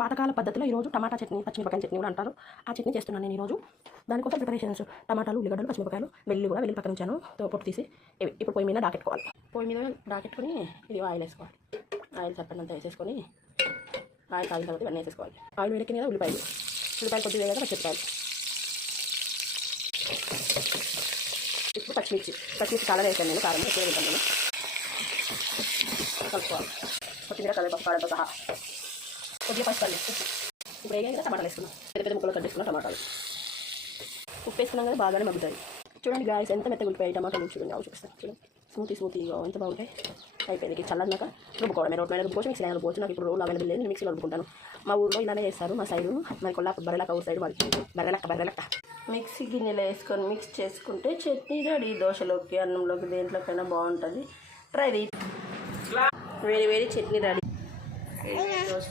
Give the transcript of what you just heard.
పాతకాల పద్ధతిలో ఈరోజు టమాటా చట్నీ, పచ్చిమిరపకాయ చట్నీ కూడా అంటారు. ఆ చట్నీ చేస్తున్నాను నేను ఈరోజు. దానికోసం ప్రిపరేషన్స్: టమాటాలు, ఉల్లిగడ్డలు, పచ్చిమిరపకాయలు, వెల్లి పక్కన ఉంచాను, పొట్టు తీసి ఇప్పుడు పొయ్యి మీద డాకెట్టుకోవాలి. పొయ్యి మీద డాకెట్టుకొని ఇది ఆయిల్ వేసుకోవాలి. ఆయిల్ సరిపడినంత వేసేసుకొని ఆయిల్ కాగిన తర్వాత ఇవన్నీ వేసేసుకోవాలి. ఆయిల్ వేడెక్కిన కదా ఉల్లిపాయలు కొద్దిగా వేయగా పచ్చిమిరపకాయలు, ఇప్పుడు పచ్చిమిర్చి చాలా వేసాను నేను, కారం ఎక్కువ వేసాను నేను. కలుపుకోవాలి. కొత్తిమీర, కరివేపాకు కాడతో సహా కొద్దిగా పచ్చిపల్లి. ఇప్పుడు వేయగా కదా టమాటాలు వేసుకున్నాం, పెద్ద ముక్కలు కట్ చేసుకున్నాం. టమాటాలు ఉప్పు వేసుకున్నాం కదా బాగానే మగ్గుతాయి. చూడండి గాయస్ ఎంత మెత్తగా ఉల్లిపాయ టమాటాలు. చూడండి అవి చూపిస్తాను. చూడండి స్మూతీగా ఎంత బాగుంటాయి. అయిపోయింది. చల్లన్నాక రుబ్బుకోవడమే. రోడ్ మీద రుబ్బుకోవచ్చు, మిక్సీ రుబ్బుకోవచ్చు. నాకు ఇప్పుడు రోల్ అవైలబుల్ లేదు, నేను మిక్సీలో రుబ్బుకుంటాను. మా ఊళ్ళో ఇలానే చేస్తారు. మా సైడు మరి కొల్లాపూర్ బర్రెలక్క ఊరు సైడ్ వాళ్ళు బర్రెలక్క మిక్సీ గిన్నెలో వేసుకొని మిక్స్ చేసుకుంటే చట్నీ రెడీ. దోశలోకి, అన్నంలోకి, దేంట్లోకైనా బాగుంటుంది. ట్రై వేడి చట్నీ రెడీ. దోశ